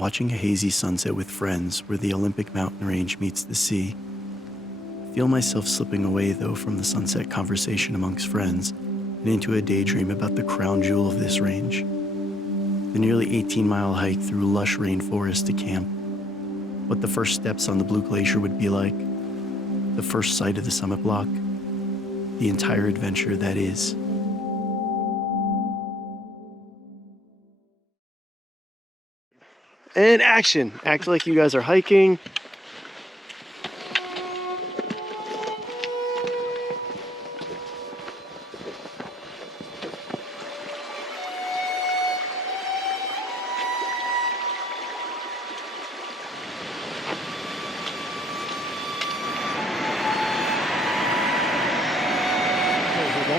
watching a hazy sunset with friends where the Olympic mountain range meets the sea. I feel myself slipping away, though, from the sunset conversation amongst friends and into a daydream about the crown jewel of this range. The nearly 18-mile hike through lush rainforest to camp. What the first steps on the Blue Glacier would be like. The first sight of the summit block. The entire adventure that is. And action! Act like you guys are hiking.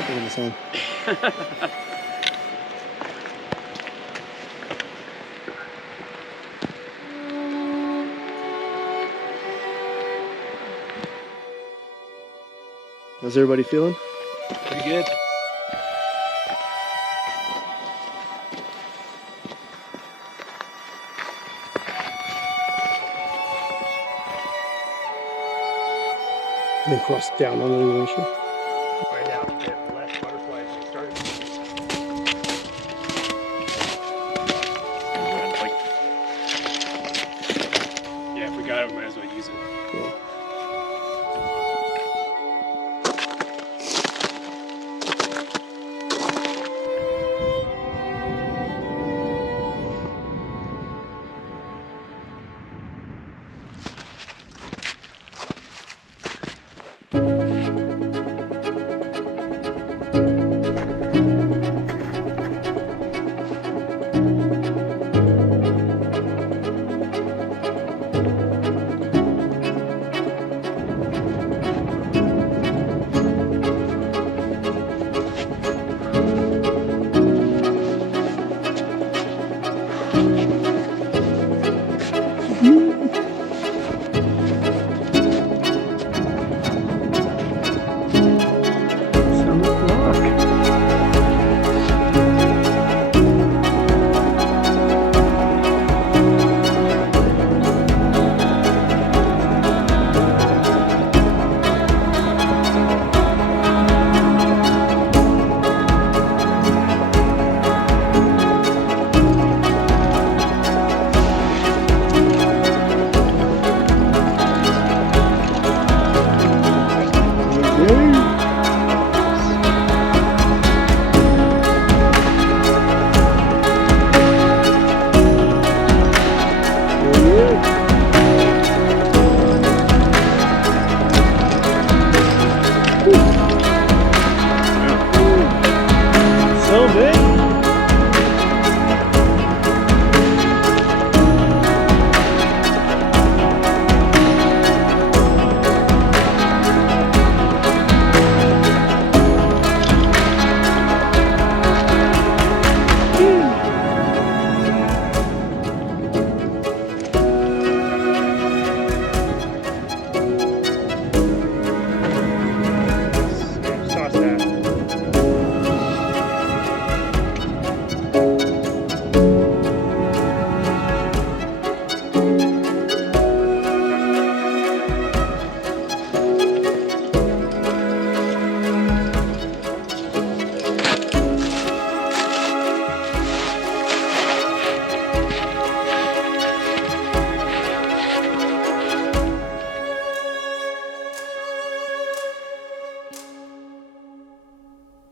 In the sun. How's everybody feeling? Pretty good. They cross down on the glacier. Right now, we have less butterflies than we started. Yeah, if we got it, we might as well use it. Yeah.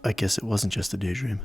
I guess it wasn't just a daydream.